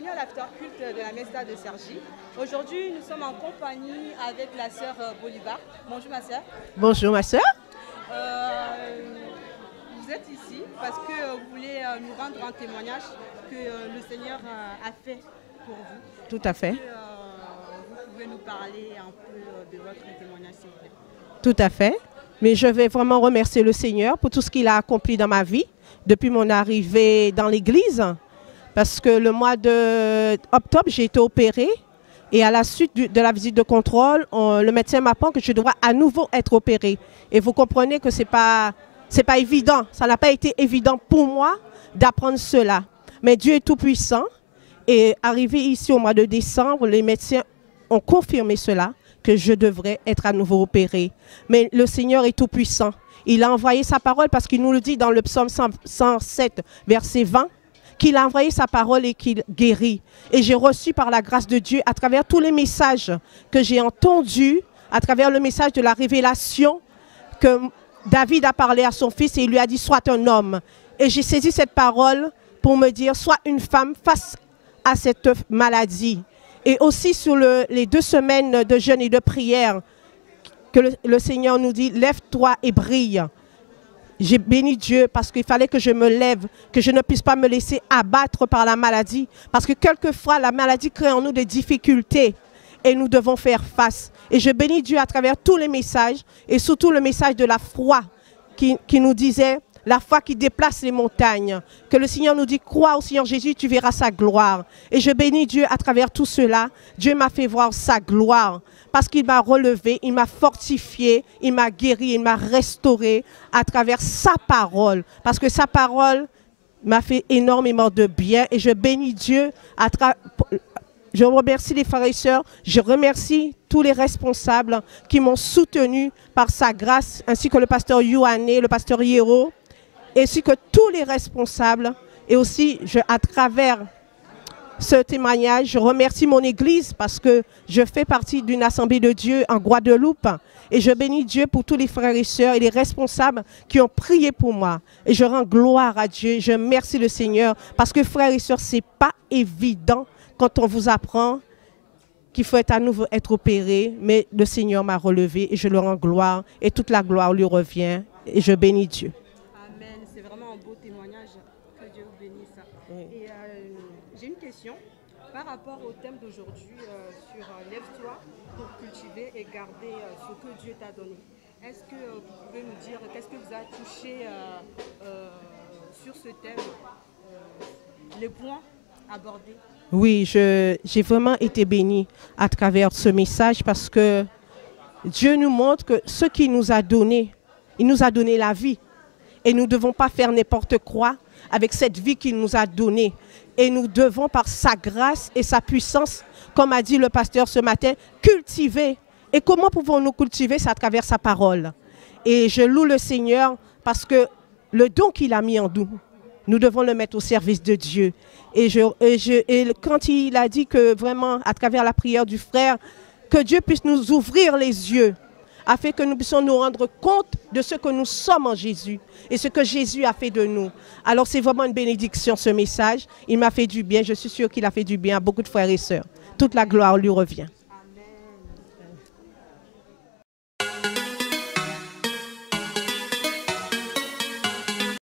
bienvenue à l'afterculte de la Mesta de Cergy. Aujourd'hui, nous sommes en compagnie avec la sœur Bolivar. Bonjour ma sœur. Bonjour ma sœur. Vous êtes ici parce que vous voulez nous rendre un témoignage que le Seigneur a fait pour vous. Tout à fait. Vous pouvez nous parler un peu de votre témoignage, s'il vous plaît. Tout à fait. Mais je vais vraiment remercier le Seigneur pour tout ce qu'il a accompli dans ma vie depuis mon arrivée dans l'église. Parce que le mois d'octobre, j'ai été opérée et à la suite de la visite de contrôle, le médecin m'apprend que je devrais à nouveau être opérée. Et vous comprenez que c'est pas évident, ça n'a pas été évident pour moi d'apprendre cela. Mais Dieu est tout puissant et arrivé ici au mois de décembre, les médecins ont confirmé cela, que je devrais être à nouveau opérée. Mais le Seigneur est tout puissant. Il a envoyé sa parole parce qu'il nous le dit dans le psaume 107, verset 20, qu'il a envoyé sa parole et qu'il guérit. Et j'ai reçu par la grâce de Dieu, à travers tous les messages que j'ai entendus, à travers le message de la révélation, que David a parlé à son fils et il lui a dit « Sois un homme ». Et j'ai saisi cette parole pour me dire « Sois une femme face à cette maladie ». Et aussi sur les 2 semaines de jeûne et de prière, que le Seigneur nous dit « Lève-toi et brille ». J'ai béni Dieu parce qu'il fallait que je me lève, que je ne puisse pas me laisser abattre par la maladie. Parce que quelquefois, la maladie crée en nous des difficultés et nous devons faire face. Et je bénis Dieu à travers tous les messages et surtout le message de la foi qui nous disait, la foi qui déplace les montagnes. Que le Seigneur nous dit, crois au Seigneur Jésus, tu verras sa gloire. Et je bénis Dieu à travers tout cela. Dieu m'a fait voir sa gloire. Parce qu'il m'a relevé, il m'a fortifié, il m'a guéri, il m'a restauré à travers sa parole. Parce que sa parole m'a fait énormément de bien et je bénis Dieu. Je remercie les frères et sœurs, je remercie tous les responsables qui m'ont soutenu par sa grâce, ainsi que le pasteur Youane, le pasteur Hiero, ainsi que tous les responsables. Et aussi, à travers ce témoignage, je remercie mon église parce que je fais partie d'une assemblée de Dieu en Guadeloupe et je bénis Dieu pour tous les frères et sœurs et les responsables qui ont prié pour moi. Et je rends gloire à Dieu, je remercie le Seigneur parce que frères et sœurs, ce n'est pas évident quand on vous apprend qu'il faut à nouveau être opéré, mais le Seigneur m'a relevé et je le rends gloire et toute la gloire lui revient et je bénis Dieu. Amen, c'est vraiment un beau témoignage, que Dieu vous bénisse. Oui. Et j'ai une question par rapport au thème d'aujourd'hui sur lève-toi pour cultiver et garder ce que Dieu t'a donné. Est-ce que vous pouvez nous dire qu'est-ce que vous a touché sur ce thème, les points abordés? Oui, j'ai vraiment été bénie à travers ce message parce que Dieu nous montre que ce qu'il nous a donné, il nous a donné la vie. Et nous ne devons pas faire n'importe quoi avec cette vie qu'il nous a donnée. Et nous devons, par sa grâce et sa puissance, comme a dit le pasteur ce matin, cultiver. Et comment pouvons-nous cultiver? C'est à travers sa parole. Et je loue le Seigneur parce que le don qu'il a mis en nous, nous devons le mettre au service de Dieu. Et quand il a dit que vraiment, à travers la prière du frère, que Dieu puisse nous ouvrir les yeux, afin que nous puissions nous rendre compte de ce que nous sommes en Jésus et ce que Jésus a fait de nous. Alors c'est vraiment une bénédiction ce message. Il m'a fait du bien, je suis sûre qu'il a fait du bien à beaucoup de frères et sœurs. Toute la gloire lui revient.